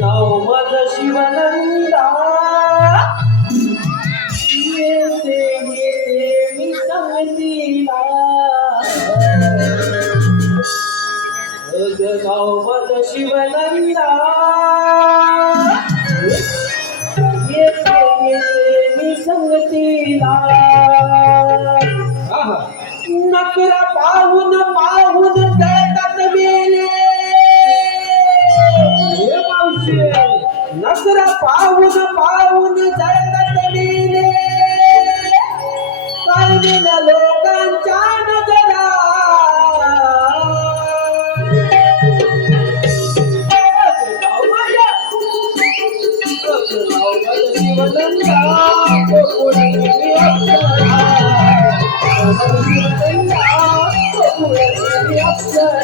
नाव माझं शिवानंदा. येते येते मी सांगतीला. नाव no, no, no,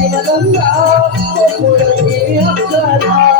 శివలంగా అక్షరా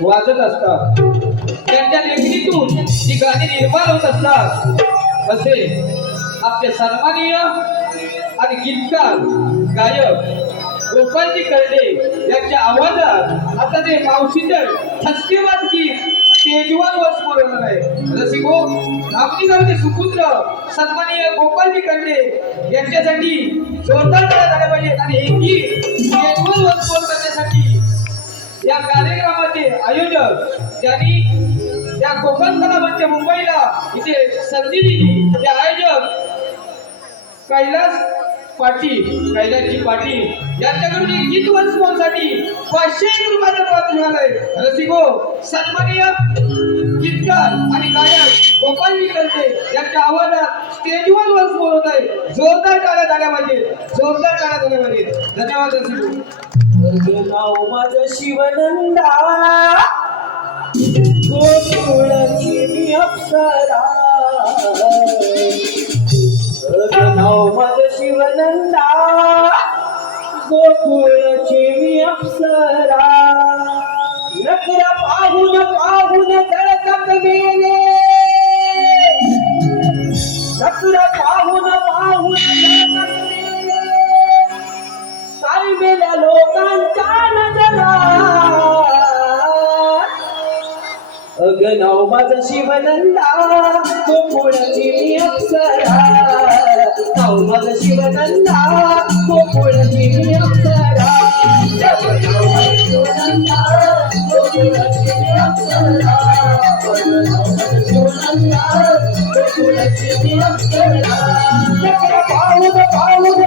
वाजत असतात. त्यांच्या लेखणीतून ती गाणी निर्माण होत असतात. असे आपले सन्माननीय आणि गीतकार गायक गोपालजी कर्डे यांच्या आवाजात आता ते मावशीतर ठसकेवाद गीत तेजवान वर्ष बोलवणार आहे. रसिको हो, आपली गावचे सुपुत्र सन्माननीय गोपालजी कर्डे यांच्यासाठी जोरदार टाळ्या पाहिजे. आणि हे गीत तेजवान या कार्यक्रमाचे आयोजक ज्यांनी या कोकण कला मुंबईला इथे संधी दिली ते आयोजक कैलास पाटील कैलासजी पाटील यांच्याकडून एक गीत वंशसाठी पाचशे एक रुपयाचं पात्र झालंय. रसिको सन्मानीय गीतकार आणि गायक गोपाल विकलते यांच्या आवाजात स्टेजवर वंश बोलत आहे जोरदार टाळ्या झाल्या पाहिजे जोरदार टाळ्या झाल्या पाहिजे धन्यवाद रसिको. नाव माझ शिवनंदा. गोकुळची मी अप्सरा. नाव माझ शिवनंदा. गोकुळची मी अप्सरा. नाव माझं शिवनंदा तो कुळची मी अप्सरा नाव माझं शिवनंदा, तो कुळची मी अप्सरा. चक्र पाहून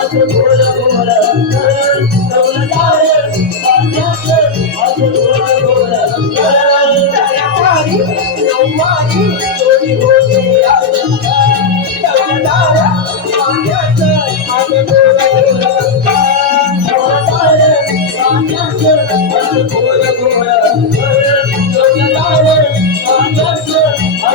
I'm